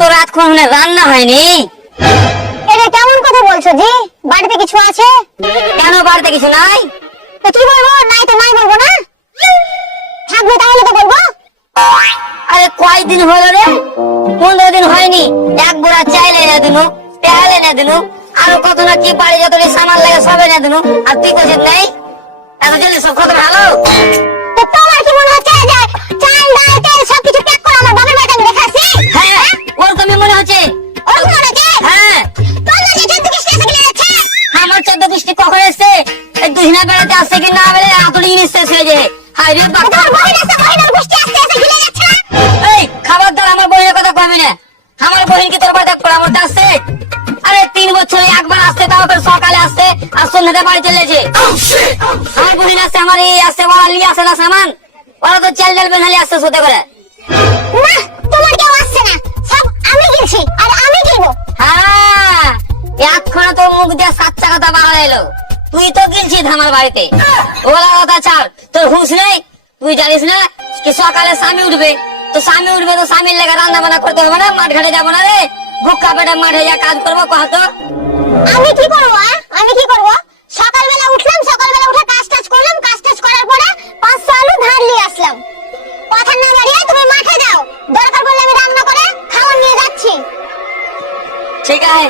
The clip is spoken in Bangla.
তো রাতক্ষণ রান্না হয়নি? এটা কেমন কথা বলছো জি? বাড়িতে কিছু আছে? কেন বাড়িতে কিছু নাই? তো কি বলবো? নাই তো নাই বলবো না, থাকবে তাহলে তো বলবো। আরে কয়দিন হলো রে? 15 দিন হয়নি, এক বোরা চাইলে না দিনু, তেলে না দিনু, আরো কত না কি বাড়ি যত সামান লাগে সবে না দিনু, আর তুই কোথায় নেই? এত জলদি সব কত ভালো? তো তোমার কি মনে হচ্ছে যে চাল ডাল তেল সবকিছু প্যাক করে আমার বাবার বাড়িতে আমি রেখে আসি? হ্যাঁ, ওরকমই মনে হচ্ছে। ওরকম মনে হচ্ছে? হ্যাঁ, তোমরা যে 14 বৃষ্টি এসে গেলে যাচ্ছে। আমার 14 বৃষ্টি কখন এসছে? এই দুহিনা বেড়াতে আসছে কি না বেড়ে আতুলি জিনিস শেষ হয়ে যায়। হায় রে বাবা, তোমার বহিন আছে, বহিনের বৃষ্টি আসতে এসে গিলে যাচ্ছে না? এই খবরদার আমার বহিনের কথা কবি না। আমার বহিন কি তোর বাড়িতে পড়ামতে আসছে? আরে 3 বছরে একবার আসছে, তাও আবার সকালে আসছে আর সন্ধ্যাতে বাড়ি চলে যায়। আমার বহিন আসছে, আমার এই আসছে, ওরা লিয়ে আসে না সামান, ওরা তো চাল ডাল বেনালি আসছে সোতে করে। না, তোমার কেউ আসছে না, সব আমি গেছি আর আমি কিনবো। হ্যাঁ, এতক্ষণে তো মুখ দিয়ে সাচ্চা কথা বাড়া এলো। তুই তো গেছিস আমার বাড়িতে, ওলা কথা ছাড়, তোর হুঁশ নেই? তুই জানিস না কি সকালে স্বামী উঠবে, তো স্বামী উঠবে তো স্বামীর লেগে রান্না বান্না করতে হবে না? মাঠ ঘাটে যাবো না রে, ভুক্কা পেটে মাঠে যা কাজ করবো কহ তো? আমি কি করবো? আমি কি করবো? সকালবেলা উঠলাম, সকালবেলা উঠে কাজ টাজ করলাম, কাজ টাজ করার পরে 500 আলু ধার নিয়ে আসলাম। কথা না বাড়িয়ে তুমি মাঠে যাও, দরকার পড়লে আমি রান্না করে খাবার নিয়ে যাচ্ছি। ঠিক আছে।